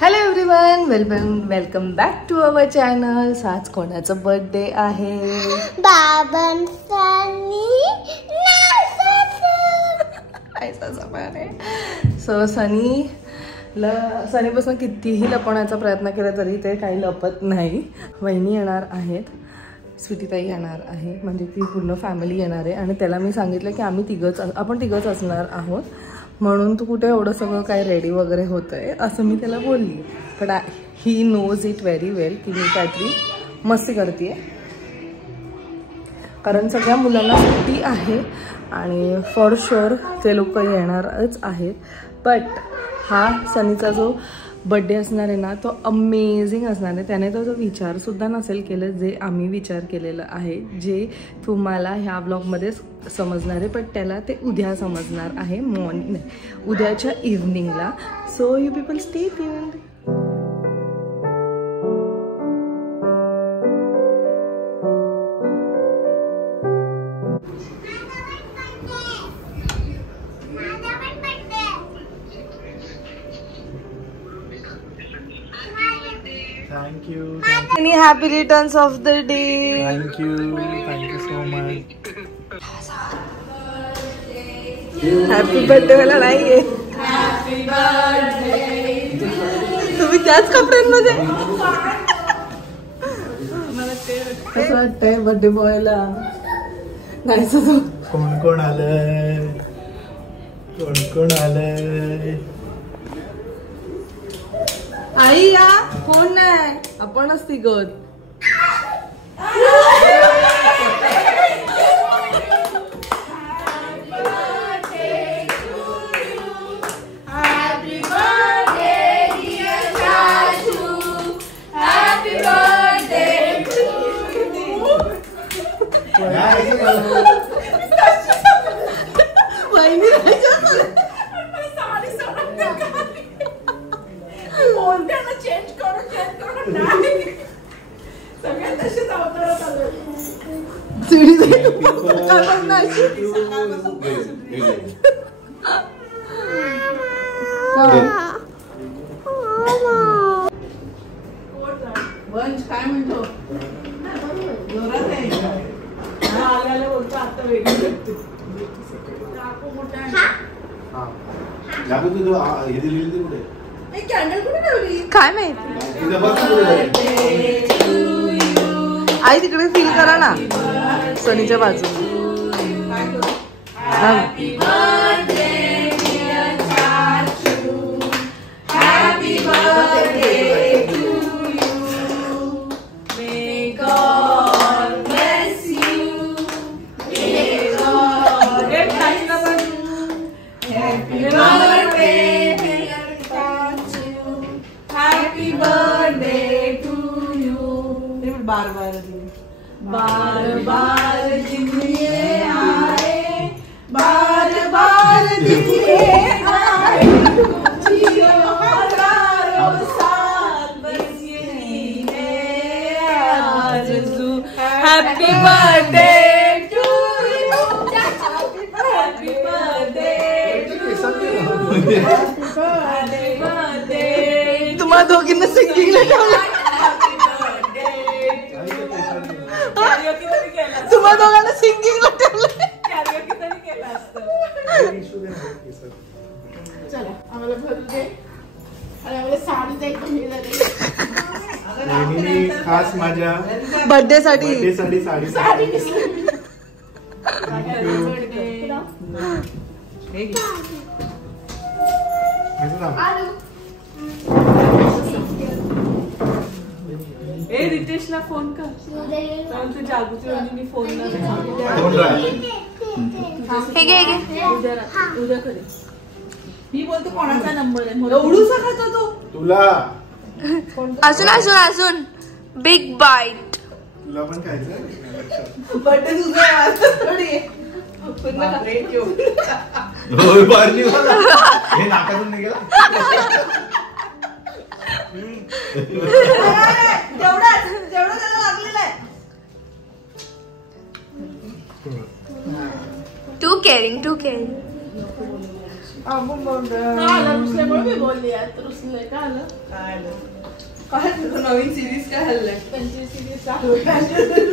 Hello everyone, welcome back to our channel. आज कोणाचा birthday आहे? सो सनीपासून कितीही लपवण्याचा प्रयत्न केला तरी ते काही लपत नाही. वहिनी येणार आहेत, स्वीटीताई येणार आहे, म्हणजे ती पूर्ण फॅमिली येणार आहे. आणि त्याला मी सांगितलं की आपण तिघंच असणार आहोत, म्हणून तू कुठे एवढं सगळं काय रेडी वगैरे होतंय असं मी त्याला बोलली. But he knows it very well की मी काहीतरी मस्ती करते, कारण सगळ्या मुलांना सुट्टी आहे आणि फॉर शुअर ते लोक येणारच आहेत. बट हा सनीचा जो बड्डे असणार आहे ना, तो अमेझिंग असणार आहे. त्याने तो विचारसुद्धा नसेल केलं जे आम्ही विचार केलेलं आहे, जे तुम्हाला ह्या ब्लॉगमध्ये समजणार आहे. पण त्याला ते उद्या समजणार आहे, उद्याच्या इव्हनिंगला. So you people stay tuned. Thank you. Many happy returns of the day. Thank you so much. Happy birthday मला नाहीये. तुम्ही त्याच कपड्यांमध्ये कसं वाटतंय बर्थडे बॉयला? नाहीच. कोण आलंय? कोण आलंय? आई या, कोण नाही, आपणच तिघत. काय म्हणतो? काय माहिती. आई तिकडे फील करा ना, सनीच्या बाजूला. बार बार दिन ये आए, बार बार दिन ये आए, जियो हजारों साल बस यही है आरज़ू. Happy birthday to you, happy birthday to you, happy birthday. तुम्हा दोघींना सिंगिंगला ठेवलं. तुम्हा दोघांना सिंगिंगला ठेवलं. चला आम्हाला भरू दे आणि आम्हाला साडी द्यायची. खास माझ्या बर्थडे साठी साडी रितेशला फोन कर, तू जागृती आणि फोन उद्या करे. मी बोलतो कोणाचा नंबर आहे? एवढूसा खातो तो तुला. अजून बिग बाईट. तुला पण खायचं? बर्थडे तुझा थोडी नाकातून निघाला. जेवढं त्याला लागलेलं आहे. Too caring. नवीन सिरीज काय हल्लंय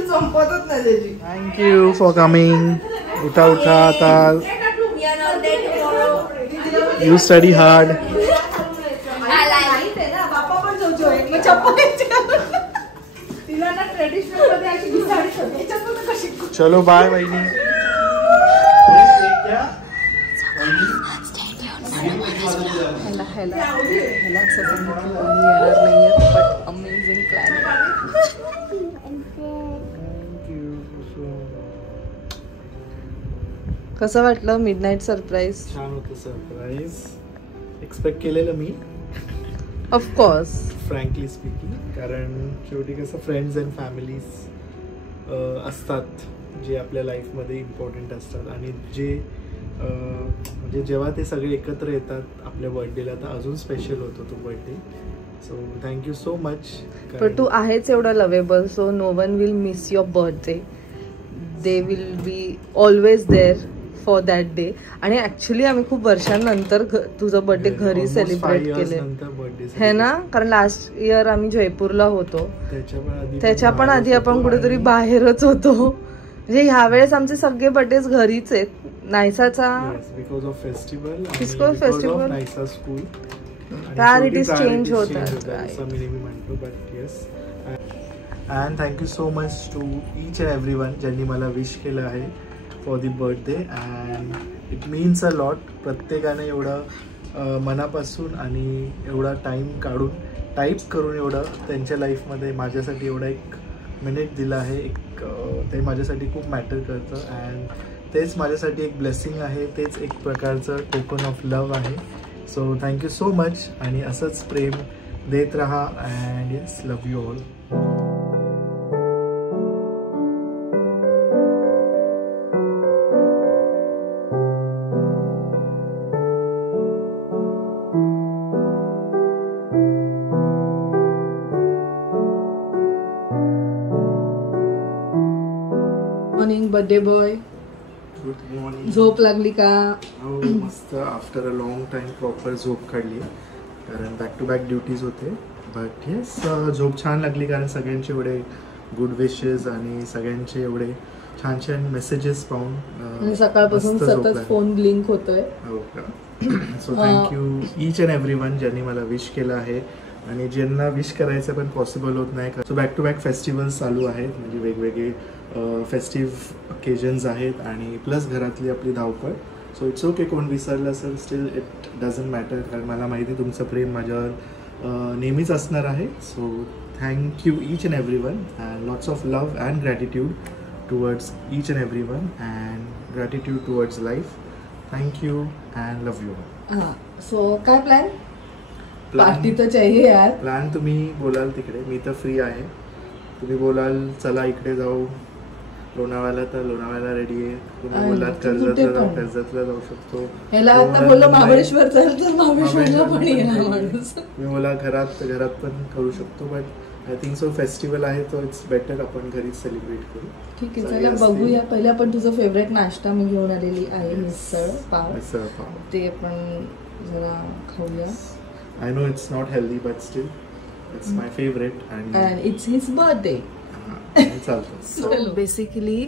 संपतच नाही त्याची. Thank you for coming. उठा उठा आता. You study hard. बापा पण तिला ना ट्रेडिशनल मध्ये अशी साडी कशी. चलो बाय बहिणी. ह्याला असं सांगितलं कोणी येणार नाहीये बट अमेझिंग प्लॅन. कसं वाटलं मिडनाईट सरप्राईज? छान होतं सरप्राईज. एक्सपेक्ट केलेलं मी ऑफकोर्स फ्रँकली स्पीकिंग. कारण शेवटी कसं फ्रेंड्स अँड फॅमिलीज असतात जे आपल्या लाईफमध्ये इम्पॉर्टंट असतात आणि जे म्हणजे जेव्हा ते सगळे एकत्र येतात आपल्या बर्थडेला तर अजून स्पेशल होतो तो birthday. So thank you so much. पण तू आहेच एवढा lovable so no one will miss your birthday. They will be always there for that day. आणि ऍक्च्युली आम्ही खूप वर्षांनंतर तुझं बर्थडे घरी सेलिब्रेट केले है ना. कारण लास्ट इयर आम्ही जयपूरला होतो. त्याच्या पण आधी आपण कुठेतरी बाहेरच होतो. म्हणजे ह्या वेळेस आमचे सगळे बर्थडेज घरीच आहेत. नायसाचा because of festival Naisa school priorities change होतात. And thank you so much to each and everyone ज्यांनी मला विश केलं आहे for the birthday. And it means a lot. प्रत्येकाने एवढं मनापासून आणि एवढा टाईम काढून टाईप करून एवढं त्यांच्या लाईफमध्ये माझ्यासाठी एवढा एक मिनिट दिला आहे. ते माझ्यासाठी खूप मॅटर करतं अँड तेच माझ्यासाठी एक ब्लेसिंग आहे. तेच एक प्रकारचं टोकन ऑफ लव्ह आहे. So thank you so much. आणि असंच प्रेम देत राहा. And yes love you all. Morning birthday boy. Good morning. झोप लागली का? हो मस्त. After a long time proper झोप काढली कारण बॅक टू बॅक ड्युटीज होते. बट येस झोप छान लागली कारण सगळ्यांचे एवढे गुड विशेस आणि सगळ्यांचे एवढे छान छान मेसेजेस पाहून सकाळपासून सतत फोन ब्लिंक होतोय. हो का. So thank you each and everyone ज्यांनी मला विश केलं आहे आणि ज्यांना विश करायचं पण पॉसिबल होत नाही. So back to back festivals चालू आहेत म्हणजे वेगवेगळे फेस्टिव्ह ओकेजन्स आहेत आणि प्लस घरातली आपली धावपळ. सो इट्स ओके कोण विसरलं असेल स्टील इट डझंट मॅटर कारण मला माहिती तुमचं प्रेम माझ्यावर नेहमीच असणार आहे. So thank you each and everyone and lots of love and gratitude towards each and everyone and gratitude towards life. Thank you and love you. So काय प्लॅन? पार्टी तर चाहिए यार. प्लॅन तुम्ही बोलाल तिकडे. मी तर फ्री आहे. तुम्ही बोलाल चला इकडे जाऊ लोणावळ्याला तर लोणावळ्याला रेडी आहे. तुम्ही बोलात कर्जतला जाऊ शकतो. ह्याला आता बोललो महाबळेश्वर चल तर महाबळेश्वरला पण येणार माणूस. मी बोला घरात पण करू शकतो. But I think so festival आहे तो इट्स बेटर आपण घरीच सेलिब्रेट करू. ठीक आहे चला बघूया. पहिले आपण तुझं फेवरेट नाश्ता मी घेऊन आलेली आहे मिसळ पाव. ते आपण जरा खाऊया. I know it's not healthy but still it's my favorite and it's his birthday. So basically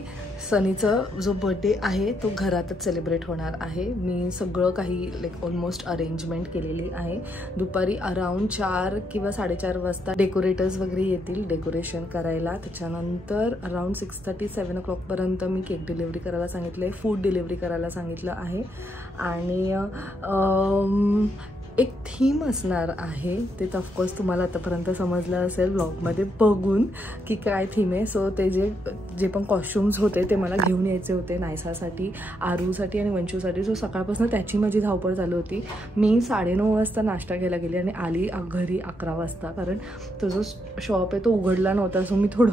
सनीचा जो बर्थडे आहे तो घरातच सेलिब्रेट होणार आहे. मी सगळं काही लाईक ऑलमोस्ट अरेंजमेंट केलेली आहे. दुपारी अराउंड 4 किंवा 4:30 वाजता डेकोरेटर्स वगैरे येतील डेकोरेशन करायला. त्याच्यानंतर अराउंड 6:30-7 o'clock पर्यंत मी केक डिलिव्हरी करायला सांगितलं आहे. फूड डिलिव्हरी करायला सांगितलं आहे. आणि एक थीम असणार आहे. ते तर ऑफकोर्स तुम्हाला आतापर्यंत समजलं असेल ब्लॉगमध्ये बघून की काय थीम आहे. सो ते जे पण कॉस्ट्युम्स होते ते मला घेऊन यायचे होते नायसासाठी, आरूसाठी आणि वंशूसाठी. सो सकाळपासून त्याची माझी धावपळ चालू होती. मी 9:30 वाजता नाश्ता घ्यायला गेली आणि आली घरी 11 वाजता कारण तो जो शॉप आहे तो उघडला नव्हता. सो मी थोडं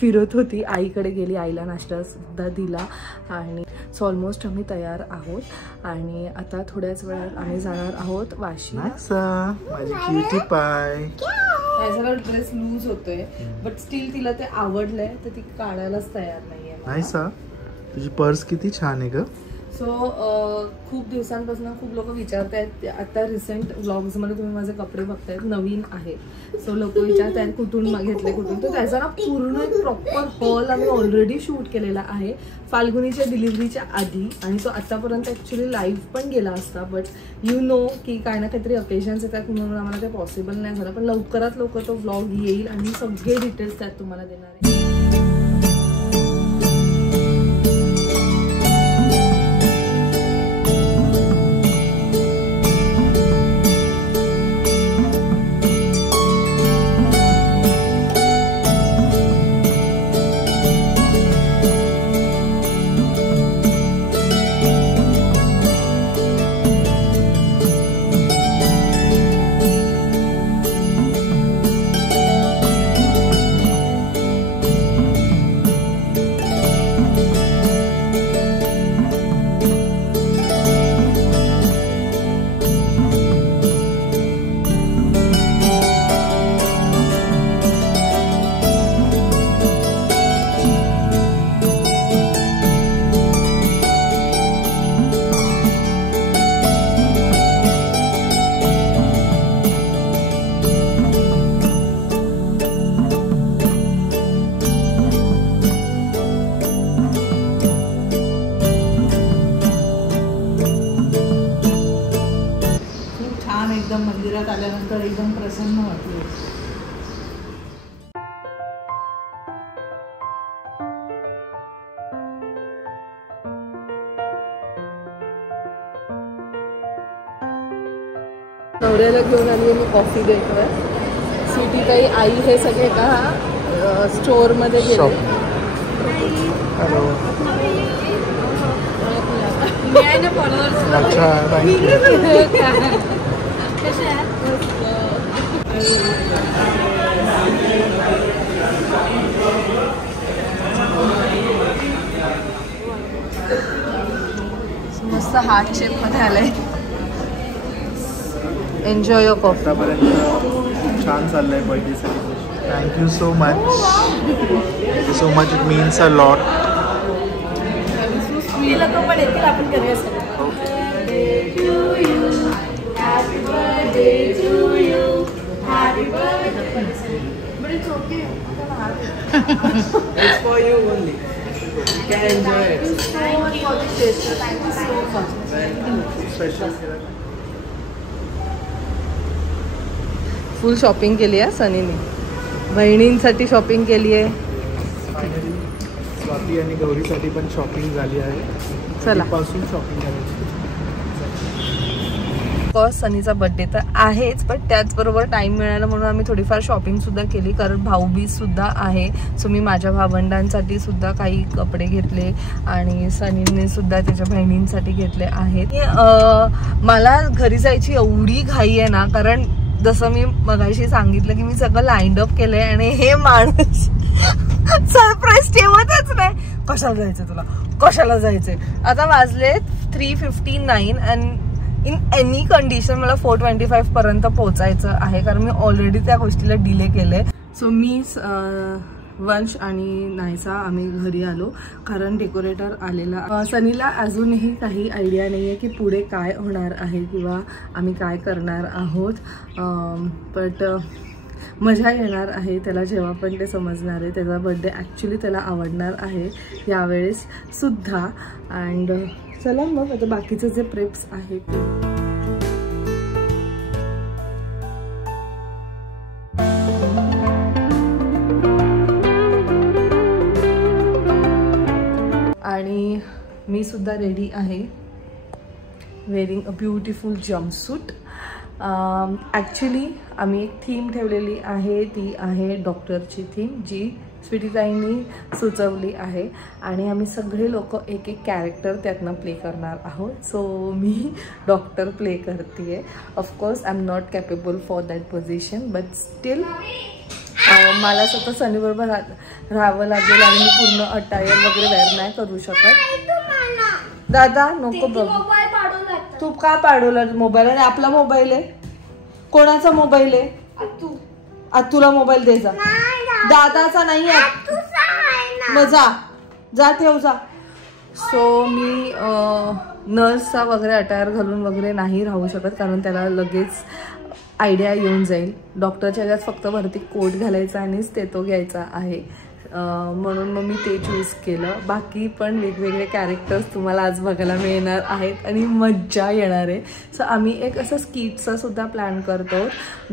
फिरत होती. आईकडे गेली, आईला नाश्तासुद्धा दिला आणि सो ऑलमोस्ट आम्ही तयार आहोत आणि आता थोड्याच वेळात आम्ही जाणार आहोत वाशी. माझी क्यूटी पाय. जरा ड्रेस लूज होतोय बट स्टील तिला ते आवडलंय तर ती काढायलाच तयार नाहीये. नायसा तुझी पर्स किती छान आहे ग. सो खूप दिवसांपासून खूप लोक विचारतायत, आता रिसेंट व्लॉग्समध्ये तुम्ही माझे कपडे बघतायत, नवीन आहेत. सो लोक विचारतायत कुठून घेतले कुठून, तर त्याचा ना पूर्ण एक प्रॉपर हॉल आम्ही ऑलरेडी शूट केलेला आहे फाल्गुनीच्या डिलिव्हरीच्या आधी. आणि तो आतापर्यंत ॲक्च्युली लाईव्ह पण गेला असता, बट यू नो की काय ना काहीतरी ओकेजन्स येतात म्हणून आम्हाला ते पॉसिबल नाही झालं. पण लवकरात लवकर तो व्लॉग येईल आणि सगळे डिटेल्स त्यात तुम्हाला देणार आहे. एकदम मंदिरात आल्यानंतर एकदम प्रसन्न वाटलं. नवऱ्याला घेऊन आली मी कॉफी देतोय. स्वीटी ताई आई हे सगळे का स्टोअरमध्ये गेले. मस्त हार्ट शेप मध्ये आलंय. Enjoy your coffee. छान चाललंय birthday celebration. Thank you so much. Thank you so much. It means a lot. पण येतील आपण करूया सगळं. Happy birthday to you. Happy birthday. But it's okay. It's for you only. You can enjoy it. Thank you so much for this gesture. Thank you so much. Special. Full shopping केली आहे सनीने. बहिणींसाठी shopping केली आहे. Finally Swati आणि गौरीसाठी पण shopping झाली आहे. चला पासून शॉपिंग करायची. ऑफकोर्स सनीचा बर्थडे तर आहेच, पण त्याचबरोबर टाइम मिळाला म्हणून आम्ही थोडीफार शॉपिंग सुद्धा केली, कारण भाऊबीज सुद्धा आहे. सो मी माझ्या भावंडांसाठी सुद्धा काही कपडे घेतले आणि सनीने सुद्धा त्याच्या बहिणींसाठी घेतले आहेत. मला घरी जायची एवढी घाई आहे ना, कारण जसं मी मगाशी सांगितलं की मी सगळं लाईन अप केलंय आणि हे माणूस सरप्राईज ठेवतच नाही. कशाला जायचं तुला, कशाला जायचंय. आता वाजले 3:59 अँड इन एनी कंडिशन मला 4:25 पर्यंत पोहोचायचं आहे, कारण मी ऑलरेडी त्या गोष्टीला डिले केलंय. सो मी वंश आणि नायसा आम्ही घरी आलो, कारण डेकोरेटर आलेला. सनीला अजूनही काही आयडिया नाही आहे की पुढे काय होणार आहे किंवा आम्ही काय करणार आहोत. बट मजा येणार आहे त्याला जेव्हा पण ते समजणार आहे. त्याचा बर्थडे ॲक्च्युली त्याला आवडणार आहे यावेळेस सुद्धा. अँड चला मग आता बाकीचे जे प्रेप्स आहेत आणि मी सुद्धा रेडी आहे, wearing a beautiful jumpsuit. Actually आम्ही एक थीम ठेवलेली आहे, ती आहे डॉक्टरची थीम, जी स्वीटीताईंनी सुचवली आहे. आणि आम्ही सगळे लोक एक एक कॅरेक्टर त्यातनं प्ले करणार आहोत. सो मी डॉक्टर प्ले करते आहे. Of course I am not capable for that position, but still मला स्वतः सनीबरोबर राहावं लागेल आणि मी पूर्ण अटायर वगैरे वेअर नाही करू शकत. दादा नको बघ. तू का पाडवला मोबाईल? आणि आपला मोबाईल आहे. कोणाचा मोबाईल आहे? तुला मोबाईल दे जा. दादाचा नाही आहे. मग जा जा ठेव जा. सो मी नर्सचा वगैरे अटायर घालून वगैरे नाही राहू शकत, कारण त्याला लगेच आयडिया येऊन जाईल. डॉक्टरच्या ह्याच्यात फक्त वरती कोट घालायचा आणि स्टेथो घ्यायचा आहे, म्हणून मग मी ते चूज केलं. बाकी पण वेगवेगळे कॅरेक्टर्स तुम्हाला आज बघायला मिळणार आहेत आणि मज्जा येणार आहे. सो आम्ही एक असं स्किटचा सुद्धा प्लॅन करतो,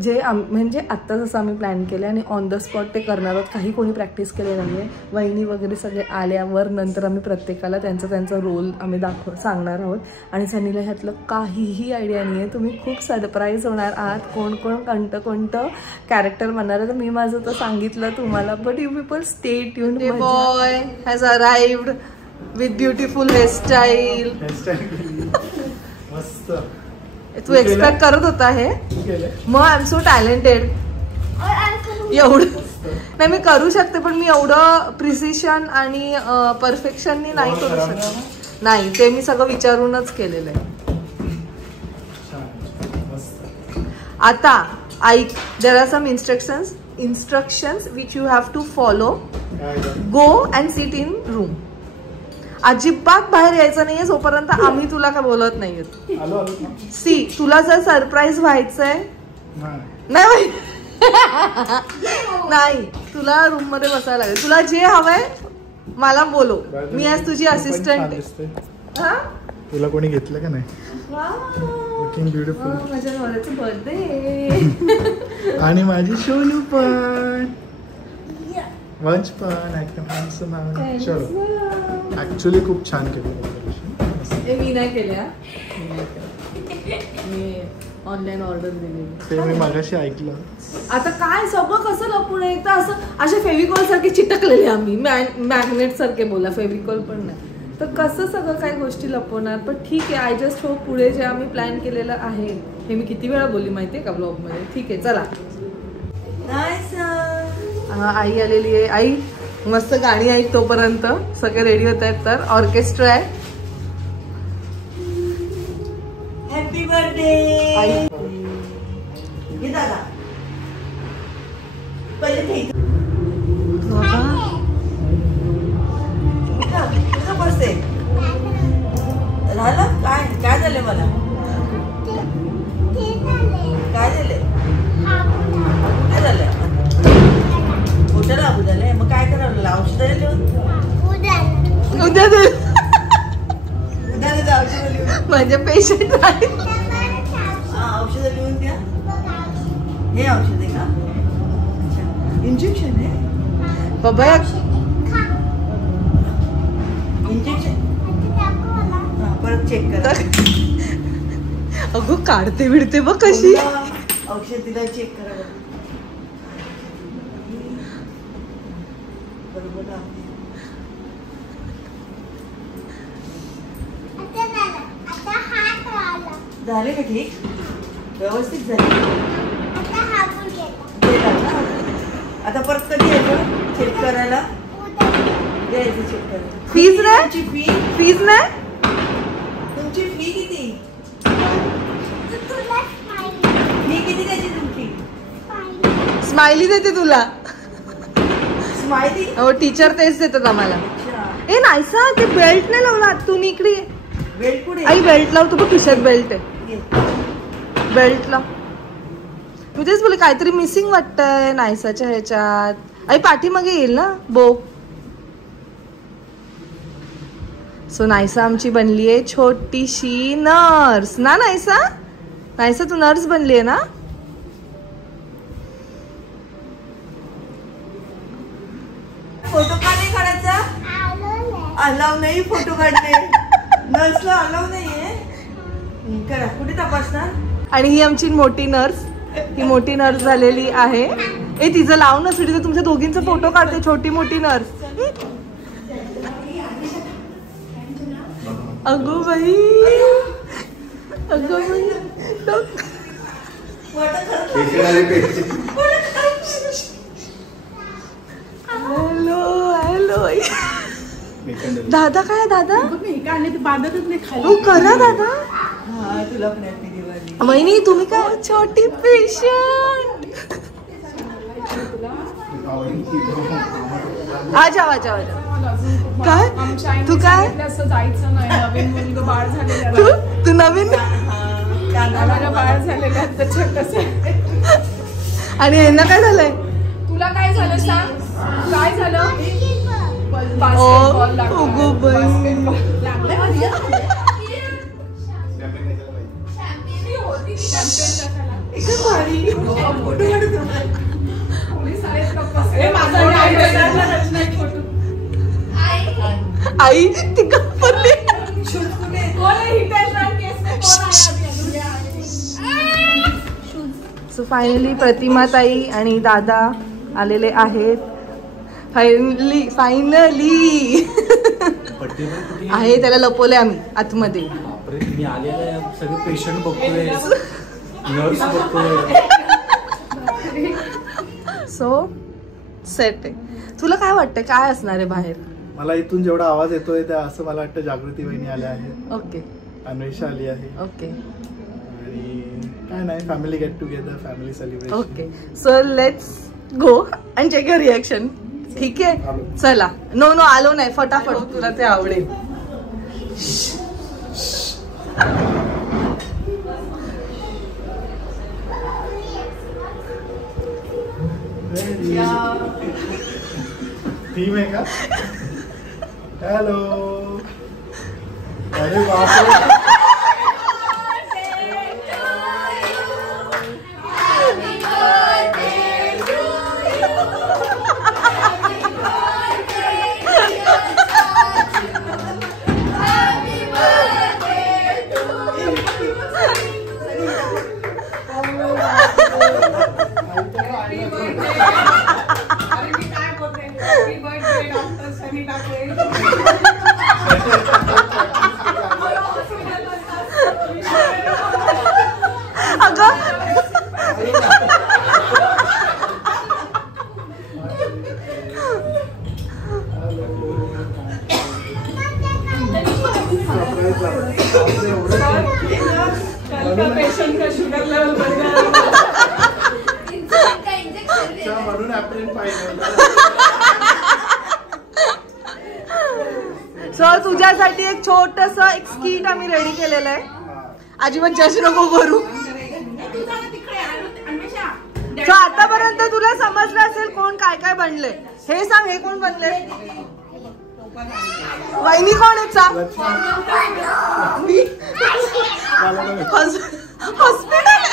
जे म्हणजे आत्ता जसं आम्ही प्लॅन केलं आणि ऑन द स्पॉट ते करणार आहोत. काही कोणी प्रॅक्टिस केले नाही आहे. वहिनी वगैरे सगळे आल्यावर नंतर आम्ही प्रत्येकाला त्यांचा रोल आम्ही सांगणार आहोत. आणि सनीला ह्यातलं काहीही आयडिया नाही आहे. तुम्ही खूप सरप्राईज होणार आहात कोण कोणतं कॅरेक्टर म्हणणार आहे. तर मी माझं तर सांगितलं तुम्हाला, but you people stay tuned. The boy has arrived with beautiful hairstyle. मस्त. तू एक्सपेक्ट करत होता हे? मग आय एम सो टॅलेंटेड. एवढं नाही मी करू शकते, पण मी एवढं प्रिसिशन आणि परफेक्शननी नाही करू शकत. नाही, ते मी सगळं विचारूनच केलेलं आहे. आता ऐक, there are some instructions which you have to follow. Go and sit in room. अजिबात बाहेर यायचं नाहीये जोपर्यंत आम्ही तुला काय बोलत नाहीये. सी, तुला जर सरप्राईज व्हायचंय नाही नाही, तुला रूम मध्ये बसायला लागेल. तुला जे हवंय मला बोलो, मी आज तुझी असिस्टंट आहे. तुला कोणी घेतलं का नाही? Looking beautiful. माझ्या नवऱ्याचा बर्थडे आणि माझी शोनू पण, वंश पण एकदम हँडसम आहे. चलो, ऍक्च्युअली खूप छान केलं. मी नाही केल्या, मी ऑनलाईन ऑर्डर दिली. ते मी मागाशी ऐकलं. आता काय सगळं कसं लपून आहे, तर असं असे फेविकॉल सारखे चिटकलेले आम्ही, मॅग्नेट सारखे बोला, फेविकॉल पण नाही. तर कसं सगळं काही गोष्टी लपवणार. पण ठीक आहे, आय जस्ट होप पुढे जे आम्ही प्लॅन केलेलं आहे, हे मी किती वेळा बोलली माहितीये का ब्लॉगमध्ये. ठीक आहे, चला. आई आलेली आहे. आई मस्त गाणी ऐक तोपर्यंत, सगळे रेडी होत आहेत. तर ऑर्केस्ट्रा आहे. हॅपी बर्थडे आई दादा. पहिले बसते झालं. काय झालं मला? काय झालंय? कुठे झालंय? कुठं लागू झालंय? मग काय करावं? औषध लिहून उद्या दे. उद्या देते औषध लिहून. म्हणजे पेशंट आहे. औषध लिहून द्या. हे औषध आहे का? इंजेक्शन आहे बाबा. इंजेक्शन परत चेक करा. अगो काढते बिडते बघ कशी. औषध दिलं, चेक करा बरोबर. झाले का ठीक? व्यवस्थित झाले. आता परत कधी यायचं चेक करायला? द्यायचं चेक करायला. फीज नाही? फीज नाही? तुमची फी किती? फी किती द्यायची तुमची? स्माइली देते तुला. स्माइली? हो, टीचर तेच देतात आम्हाला. ए नाहीसा, ते बेल्ट नाही लावला. तू इकडे बेल्ट कुठे? आई बेल्ट लाव. तू बघ खिशात बेल्ट आहे. बेल्ट लाव. मी तेच बोले काहीतरी मिसिंग वाटतंय नायसाच्या ह्याच्यात. आई पाठीमागे येईल ना बो. सो नायसा आमची बनली आहे छोटीशी नर्स ना. नायसा, नायसा तू नर्स बनली आहे ना. फोटो का नाही काढायचा? अलाव नाही फोटो काढणे. नर्सला अलाव नाहीये. करा, कुठे तपासणार? आणि ही आमची मोठी नर्स, ही मोठी नर्स झालेली आहे. ए तिचं लाव ना सुटी, तुमच्या दोघींचा फोटो काढते. छोटी मोठी नर्स. अगो बाई, अगो बाई. Hello hello. दादा काय? दादा हो करा दादा. तुला पण हॅपी दिवाळी. वहिनी तुम्ही काय? छोटी पेशंट. आ जाओ आ जाओ. काय तू काय जायचं नाही. नवीन मुलगा बाळ झालेलं. तू नवीन बाळ झालेलं तर छोटस. आणि यांना काय झालंय? तुला काय झालं सांग. काय झालं? आई ती गप्पली. सो फायनली प्रतिमा ताई आणि दादा आलेले आहेत. फायनली आहे. त्याला लपवले आम्ही आतमध्ये. मी आलेले सगळे पेशंट बघतोय, नर्स बघतोय. सो सेट आहे. तुला काय वाटतं काय असणार आहे बाहेर? मला इथून जेवढा आवाज येतोय त्या असं मला वाटतं जागृती वहिनी आल्या आहेत. ओके. अन्वेषा आली आहे. ओके. आणि काय नाही, family get together, family celebration. Okay. So let's go and check your reaction. ठीक आहे चला. नो आलो नाही फटाफट. तुला ते आवडेल. थीम आहे का? हॅलो. अरे बापरे. पेशंट का शुगर लेवल बढ़ गया. म्हणून आपण पाहिजे. सो तुझ्यासाठी एक छोटस एक स्कीट आम्ही रेडी केलेलं आहे. अजिबात जश नको करू. सो आतापर्यंत तुला समजलं असेल कोण काय काय बनले. हे सांग, हे कोण बनले? वहिनी कोण आहेत सांग? हॉस्पिटल.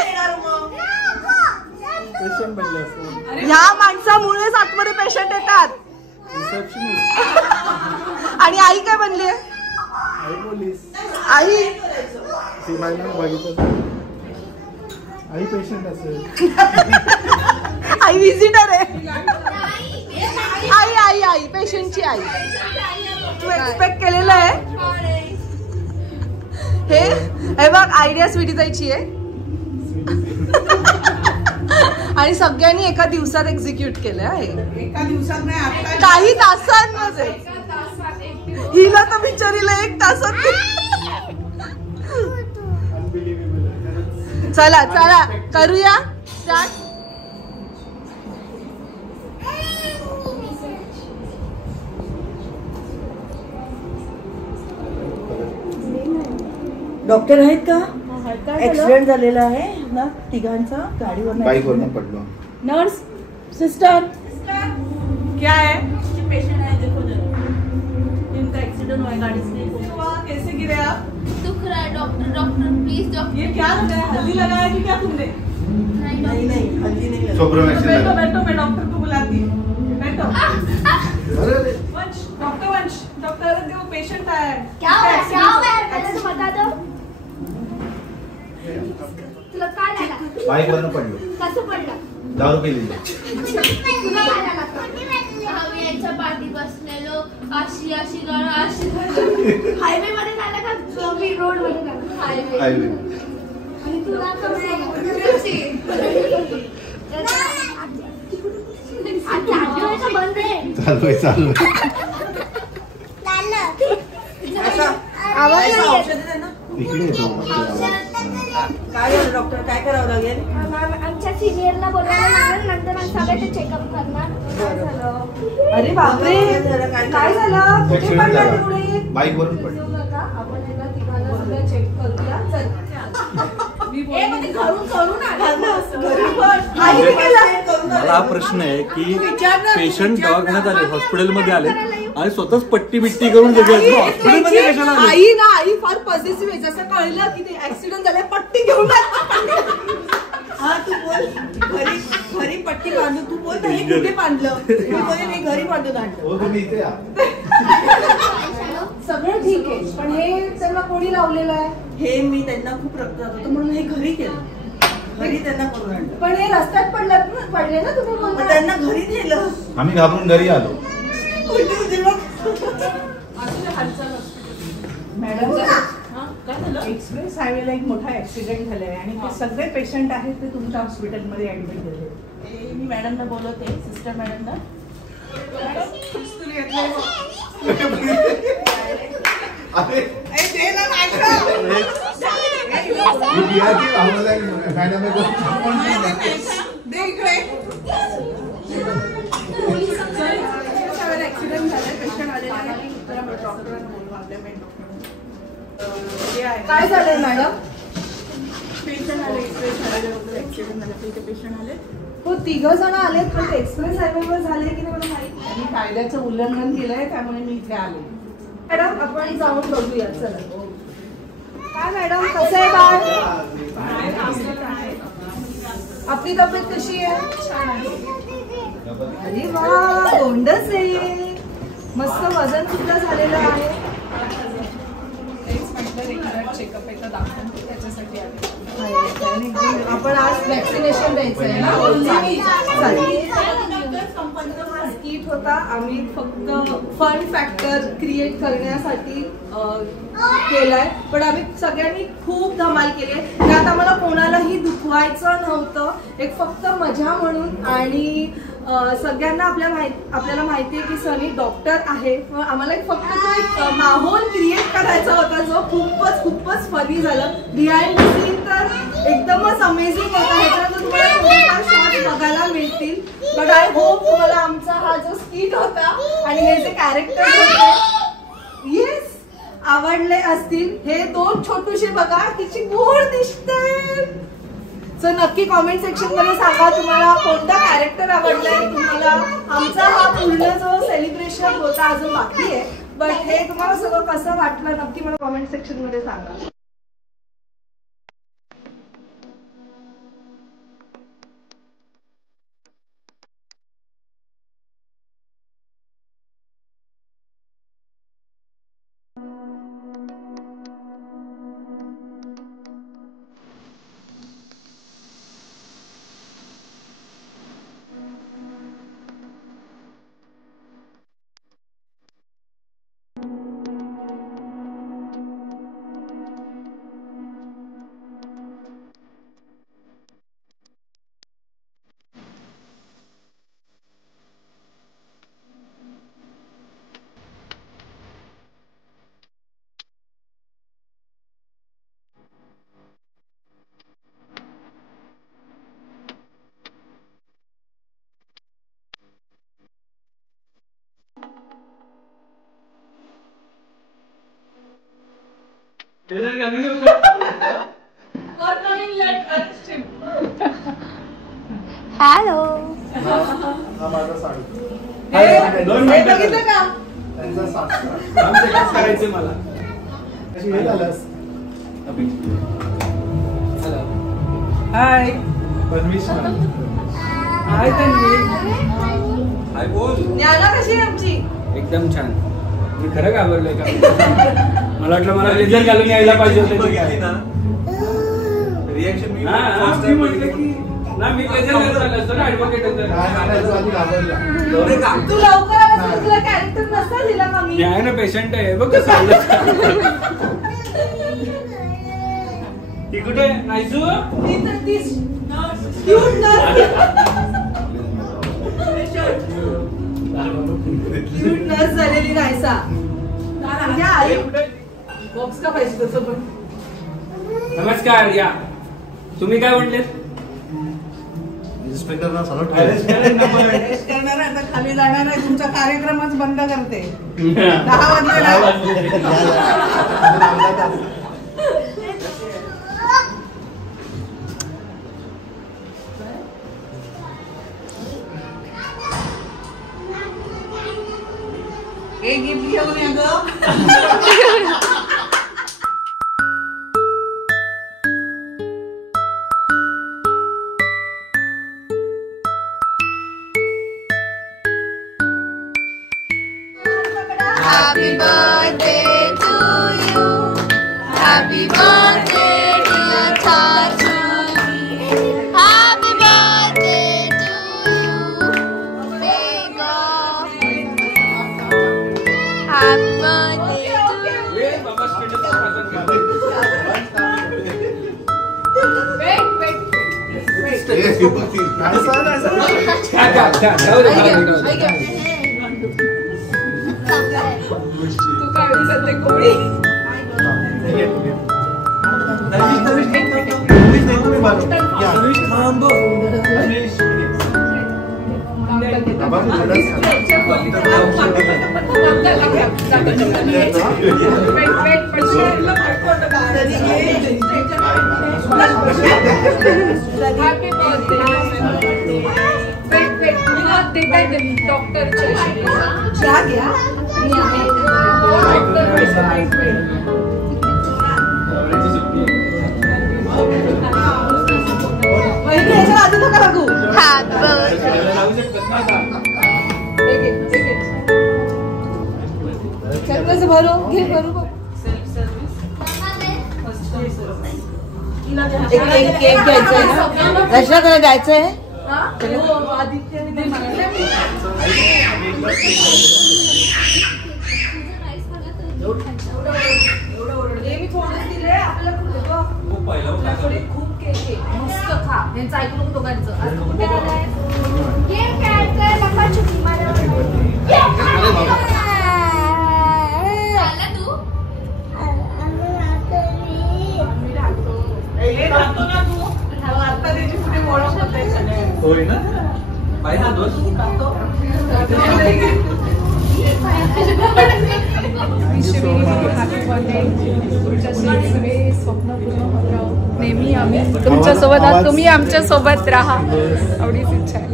ह्या माणसामुळेच आतमध्ये पेशंट येतात. आणि आई काय बनली आहे? आई आई पेशंट असेल. आई विजिटर आहे. आई आई आई पेशंटची आई. तू एक्सपेक्ट केलेलं आहे हे बघ. आयडिया स्वीटी ताईची आहे. आणि सगळ्यांनी एका दिवसात एक्झिक्यूट केलं आहे. एका दिवसात नाही, काही तासांमध्ये. हिला तर बिचारीला 1 तासात. चला चला करूया स्टार्ट. डॉक्टर आहेत का? ऍक्सिडेंट झालेला आहे ना तिघांचा गाडीवर. बाईकवरून पडलो. नर्स सिस्टर क्या है? पेशेंट है, देखो जरा. इनका एक्सीडेंट हुआ है गाड़ी से. कैसे गिरे आप? दुख रहा है डॉक्टर. Doctor please doctor. ये क्या लगाया? हल्दी लगाया कि क्या तुमने? नहीं नहीं हल्दी नहीं लगाया. बैठो बैठो, मैं डॉक्टर को बुलाती हूँ. बैठो. वंश, डॉक्टर वंश. डॉक्टर देखो पेशेंट आया है. क्या हुआ है? पहले तो बता दो. तुला काय लागला? बाईकवरून पडलो. कसं पडला? दारू पिली. तुला काय लागला? आम्ही याच्या पाठी बसलेलो. अशी अशी गाणं अशी हायवे मध्ये झालं का मी रोड मध्ये झालं? हायवे. आणि तुला बंद आहे. चालू आवाज इकडे येतो. काय झालं डॉक्टर? काय करावं लागेल? आमच्या सिनियरला बोलायला लागेल. नंतर सगळे आल्यानंतर चेकअप करणार. काय झालं? अरे बापरे काय झालं? कुठे पडला तेवढे? बाईक वरून पडलं. आपण एकदा तिघांना सगळं चेक करूया. चल घरून करून मला हा प्रश्न आहे की पेशंट दवाखान्यात आले, हॉस्पिटलमध्ये आले आणि स्वतःच पट्टी बिट्टी करून हॉस्पिटलमध्ये कशाला आले? आई ना आई फार पॉझिटिव्ह आहे. जसं कळलं की ते ऍक्सिडेंट झाले पट्टी घेऊन हा तू बोल घरी पट्टी बांधून तू बोल हे कुठे बांधलं? मी बोले मी घरी बांधून आणलं. हो तुम्ही इथे या. सगळं ठीक आहे पण हे त्यांना कोणी लावलेलं आहे? हे मी त्यांना खूप रक्त जात होतं म्हणून हे घरी केलं. घरी त्यांना करून आणलं. पण हे रस्त्यात पडले ना तुम्ही मग बोलता. त्यांना घरी नेलं. आम्ही घाबरून घरी आलो. मॅडम काय झालं? एक्सप्रेस हायवेला एक मोठा ऍक्सिडेंट झालाय आणि ते सगळे पेशंट आहेत ते तुमच्या हॉस्पिटलमध्ये ऍडमिट झाले. मी मॅडमला बोलवते, सिस्टर मॅडमला. ऍक्सिडेंट झालाय, पेशंट आलेला आहे. डॉक्टरांना बोलवा, आपल्या मेन डॉक्टर. काय झालंय मॅडम? पेशंट आले, एक्सप्रेस हायवेवर ऍक्सिडेंट झाला, तिथे पेशंट आले. हो 3 जण आलेत पण ते एक्सप्रेस हायवेवर झाले की नाही मला माहिती. त्यांनी कायद्याचं उल्लंघन केलंय त्यामुळे मी इथे आले. मॅडम आपण जाऊन बघूया चला. काय मॅडम कसं आहे बाळ? आपली तब्येत कशी आहे? छान आहे. अरे वा गोंडच आहे. मस्त वजन सुद्धा झालेलं आहे. तेच म्हटलं रेग्युलर चेकअप एकदा दाखवून त्याच्यासाठी आले. आपण आज वॅक्सिनेशन द्यायचं आहे ना. किट होता आम्ही फक्त फन फॅक्टर क्रिएट करण्यासाठी केलाय पण आम्ही सगळ्यांनी खूप धमाल केली आहे. त्यात आम्हाला कोणालाही दुखवायचं नव्हतं. एक फक्त मजा म्हणून आणि सगळ्यांना आपल्याला माहिती आहे की सनी डॉक्टर आहे. आम्हाला फक्त तो एक माहोल क्रिएट करायचा होता जो खूपच फनी झालं. बिहाइंड द सीन तर एकदमच अमेझिंग होता. ह्याच्यानंतर तुम्हाला शॉट बघायला मिळतील. बट आय होप तुम्हाला आमचा हा जो स्किट होता आणि हे जे कॅरेक्टर होते येस आवडले असतील. हे 2 छोटूशे बघा किती गोड दिसते. सो नक्की कॉमेंट सेक्शन मध्ये सांगा तुम्हाला कोणता कॅरेक्टर आवडलाय. तुम्हाला आमचा हा पूर्ण जो सेलिब्रेशन होता अजून बाकी आहे बट हे तुम्हाला सगळं कसं वाटलं नक्की मला कॉमेंट सेक्शन मध्ये सांगा. हॅलो हा माझा साडू. बघितलं का त्यांचा सासरा. करायचंय मला. कशी हे झालंस? हाय परमिश हाय तन्वी. हाय बोल. ज्ञाना कशी आहे आमची? एकदम छान. मी खरं घाबरलोय का? मला वाटलं मला ब्लेझर घालून यायला पाहिजे होतं. रिएक्शन मी म्हटलं की ना मी ब्लेझर घालून आलो असतो ना ऍडव्होकेट होतं. तू लवकर आलास तुला कॅरेक्टर नसता दिला का मी? आहे ना पेशंट आहे बघ कसं आलं. ती कुठे नाहीसू क्यूट नर्स झालेली नाहीसा. बॉक्स का पाहिजे तसं पण. नमस्कार या. तुम्ही काय म्हटले? इंस्पेक्टरना सलूट अरेस्ट करणार आहे तर खाली जाणार आहे. तुमचा कार्यक्रमच बंद करते. 10 वाजले. एक गिफ्ट घेऊन या गं. Happy birthday to you. Happy birthday dear Chachu. Happy birthday to you. May God. Happy birthday to you. तू काढून सध्या कोळी भरो घे भरू केक घ्यायचंय ना रचना द्यायचंय. खूप केक आहे मस्त खा यांचं ऐकू नको दोघांचं. आज तू कुठे आलाय? होय ना पाहिजे दोस्त नेहमी आम्ही तुमच्या सोबत आहात. तुम्ही आमच्या सोबत राहा एवढीच इच्छा आहे.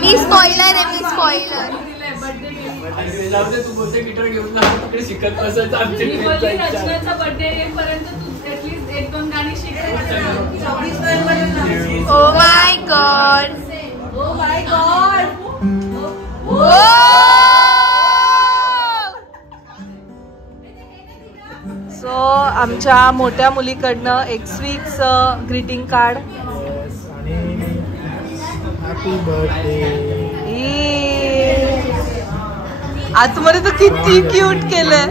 मी स्पॉइलर आहे. मी स्पॉइलर तू बोलते गिटार घेऊन तिकडे शिकत बसायचं. रचनाचा बर्थडे येईपर्यंत तू ऍटलीस्ट 1-2 गाणी शिकायचं. Oh my god. Oh my god. So आमच्या मोठ्या मुलीकडनं एक sweets greeting card. Happy birthday. आतमध्ये तर किती क्यूट केलंय.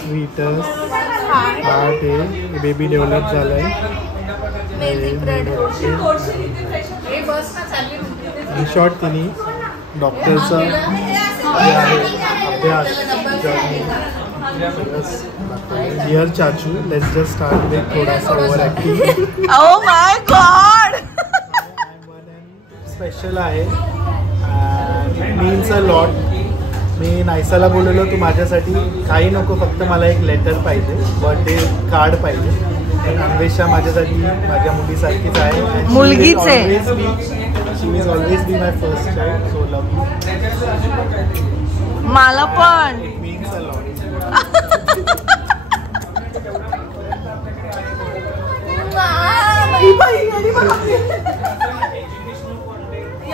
स्वीटस हार्ट आहे. बेबी डेव्हलप झालाय. इन शॉर्ट तिने डॉक्टरचा अभ्यास डिअर चाचू लेट्स जस्ट स्टार्ट विथ थोडासा over acting. Oh my god. Special आहे. Means a lot. मी नायसाला बोलवलं तू माझ्यासाठी काही नको फक्त मला एक लेटर पाहिजे. बर्थडे कार्ड पाहिजे. अन्वेषा माझ्यासाठी माझ्या मुलीसारखीच आहे. मुलगीच आहे. She will always be my first child. So love you. मला पण. It means a lot.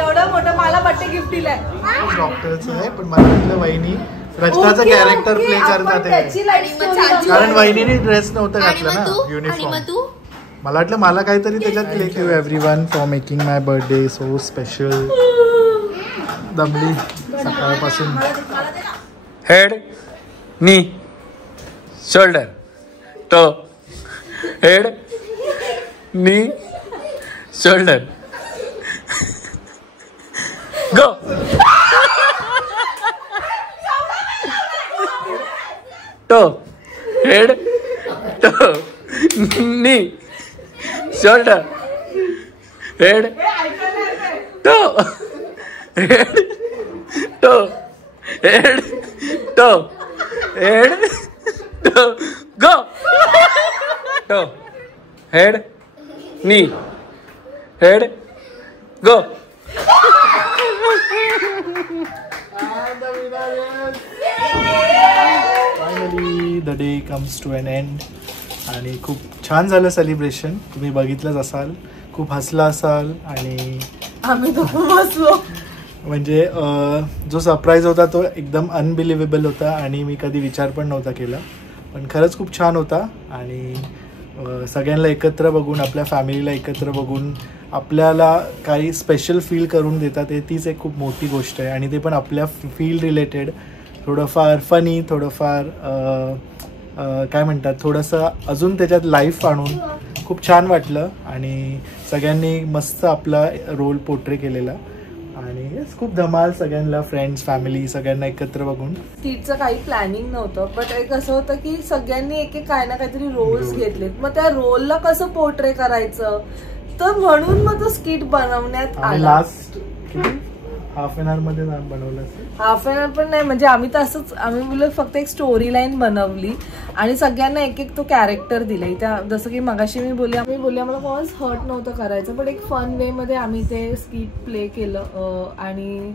एवढं मोठं मला बर्थडे गिफ्ट दिलंय. डॉक्टरचं आहे पण मला वाटलं वहिनी रचनाचं कॅरेक्टर प्ले करतात आहे. कारण वहिनीने ड्रेस नव्हता घातला ना युनिफॉर्म. मला वाटलं मला काहीतरी त्याच्यात play. Thank you everyone for making my birthday so special. दमली सकाळपासून. Head knee shoulder toe head knee shoulder go. Head toe knee shoulder head toe head toe head toe head toe go toe head knee head go. Finally the day comes to an end. आणि खूप छान झालं celebration. तुम्ही बघितलंच असाल, खूप हसला असाल आणि आम्ही तो खूप हसलो. म्हणजे जो सरप्राईज होता तो एकदम अनबिलिव्हेबल होता आणि मी कधी विचार पण नव्हता केला, पण खरंच खूप छान होता. आणि सगळ्यांना एकत्र बघून, आपल्या फॅमिलीला एकत्र बघून आपल्याला काही स्पेशल फील करून देतात, तीच एक खूप मोठी गोष्ट आहे. आणि ते पण आपल्या फील्ड रिलेटेड, थोडंफार फनी, थोडंफार काय म्हणतात, थोडंसं अजून त्याच्यात लाईफ आणून खूप छान वाटलं. आणि सगळ्यांनी मस्त आपला रोल पोर्ट्रे केलेला आणि खूप धमाल. सगळ्यांना, फ्रेंड्स, फॅमिली, सगळ्यांना एकत्र बघून. स्किटचं काही प्लॅनिंग नव्हतं, बट एक असं होतं की सगळ्यांनी एक एक काय ना काहीतरी रोल्स घेतलेत. मग त्या रोलला कसं पोर्ट्रे करायचं, तर म्हणून मग तो स्किट बनवण्यात आला. लास्ट हाफ एन आवर मध्ये बनवलं. हाफ एन आवर पण नाही, म्हणजे आम्ही तर असंच, आम्ही बोललो फक्त एक स्टोरी लाईन बनवली आणि सगळ्यांना एक एक तो कॅरेक्टर दिले. त्या जसं की मगाशी मी बोलली आम्हाला कोणाच हर्ट नव्हतं करायचं, पण एक फन वे मध्ये आम्ही ते स्किट प्ले केलं. आणि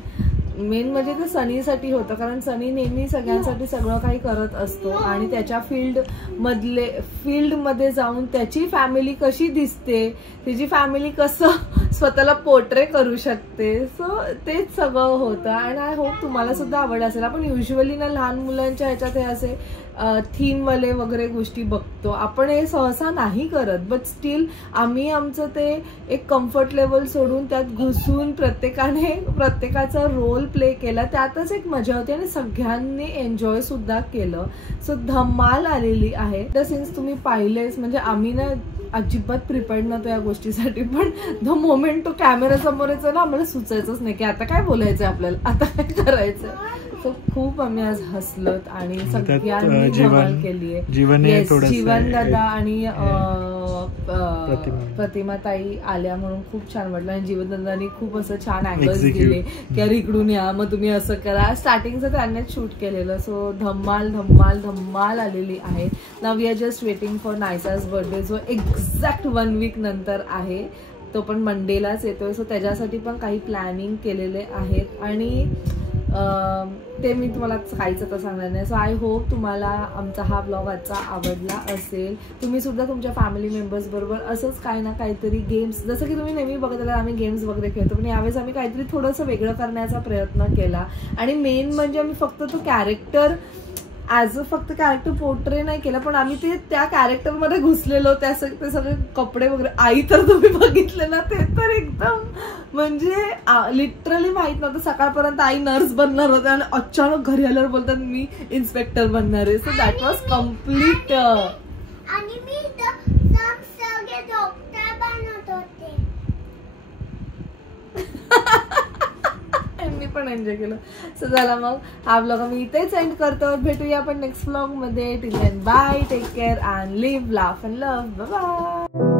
मेन म्हणजे ते सनीसाठी होतं, कारण सनी नेहमी सगळ्यांसाठी सगळं काही करत असतो आणि त्याच्या फील्डमध्ये जाऊन त्याची फॅमिली कशी दिसते, त्याची फॅमिली कसं स्वतःला पोर्ट्रे करू शकते, सो तेच सगळं होतं. आणि आय होप तुम्हाला सुद्धा आवड असेल. आपण युजली ना लहान मुलांच्या ह्याच्यात हे असे थीम वाले वगैरे गोष्टी बघतो, आपण हे सहसा नाही करत, बट स्टील आम्ही आमचं ते एक कम्फर्ट लेवल सोडून त्यात घुसून प्रत्येकाचा रोल प्ले केला. त्यातच एक मजा होती आणि सगळ्यांनी एन्जॉय सुद्धा केलं. सो धमाल आलेली आहे. द सीन्स तुम्ही पाहिलेच, म्हणजे आम्ही ना अजिबात प्रिपेअर्ड नव्हतो या गोष्टीसाठी, पण द मोमेंट तो कॅमेरा समोर यायचा ना, आम्हाला सुचायचंच नाही की आता काय बोलायचं आपल्याला, आता काय करायचं. सो खूप आम्ही आज हसलोत आणि सगळ्यांनी धमाल केली आहे. जीवन दादा आणि प्रतिमा ताई आल्या म्हणून खूप छान वाटलं. आणि जीवन दादानी खूप असं छान अँगल्स दिले की अरे इकडून या, मग तुम्ही असं करा. स्टार्टिंगचं त्यांनीच शूट केलेलं. सो धम्माल आलेली आहे. Now we are just waiting for Naisa's birthday, जो एक्झॅक्ट 1 वीक नंतर आहे, तो पण मंडेलाच येतोय. सो त्याच्यासाठी पण काही प्लॅनिंग केलेले आहेत आणि ते मी तुम्हाला काहीच आता सांगणार नाही. सो आय होप तुम्हाला आमचा हा ब्लॉग आजचा आवडला असेल. तुम्ही सुद्धा तुमच्या फॅमिली मेंबर्स बरोबर असंच काही ना काहीतरी गेम्स, जसं की तुम्ही नेहमी बघत आला आम्ही गेम्स वगैरे खेळतो, पण यावेळेस आम्ही काहीतरी थोडंसं वेगळं करण्याचा प्रयत्न केला. आणि मेन म्हणजे आम्ही फक्त तो कॅरेक्टर फक्त कॅरेक्टर पोर्ट्रे नाही केलं, पण आम्ही ते त्या कॅरेक्टरमध्ये घुसलेलो. ते सगळे कपडे वगैरे, आई तर तुम्ही बघितले ना, ते तर एकदम म्हणजे लिटरली माहित नव्हतं. सकाळपर्यंत आई नर्स बनणार होते आणि अचानक घरी आल्यावर बोलतात मी इन्स्पेक्टर बनणार आहे. So that was complete. आणि मी सगळे डॉक्टर बनत होते. मी पण एन्जॉय केलं. सो झाला मग हा ब्लॉग आम्ही इथेच एंड करतो. भेटूया आपण नेक्स्ट ब्लॉग मध्ये. Till then bye, take care and live, laugh and love. Bye bye.